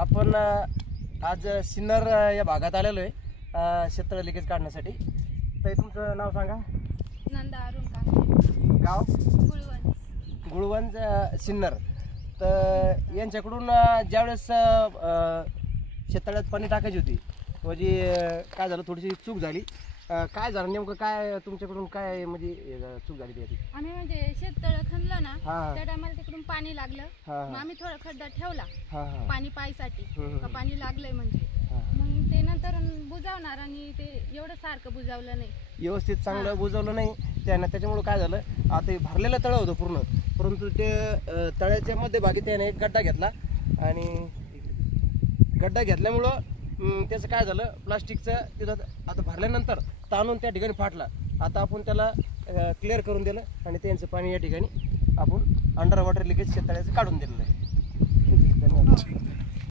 आपण आज सिन्नर या भागात आलेलो आहे शेततळे लिकेज काढण्यासाठी. तर तुमचं नाव सांगा. नंदा अरुण कांबळे, गाव गुळवंज सिन्नर. तर यांच्याकडून ज्यावेळेस शेततळ्यात पाणी टाकायची होती म्हणजे काय झालं, थोडीशी चूक झाली. काय झालं नेमकं, काय तुमच्याकडून काय म्हणजे चूक झाली ती? आम्ही म्हणजे शेततळं खणलं ना, त्या टायमाला तिकडून पाणी लागलं. मग आम्ही थोडा खड्डा ठेवला पाणी पायसाठी, पाणी लागलंय म्हणजे. मग ते नंतर बुजावणार आणि ते एवढं सारखं बुजावलं नाही, व्यवस्थित चांगलं बुजवलं नाही त्यानं. त्याच्यामुळे काय झालं, आता भरलेलं तळं होतं पूर्ण, परंतु ते तळ्याच्या मध्यभागी त्याने एक गड्डा घेतला आणि गड्डा घेतल्यामुळं त्याचं काय झालं, प्लास्टिकचं तिथं आता भरल्यानंतर ताणून त्या ठिकाणी फाटला. आता आपण त्याला क्लिअर करून दिलं आणि त्यांचं पाणी या ठिकाणी आपण अंडर वॉटर लिकेज शेततळ्याचं काढून दिलेलं आहे.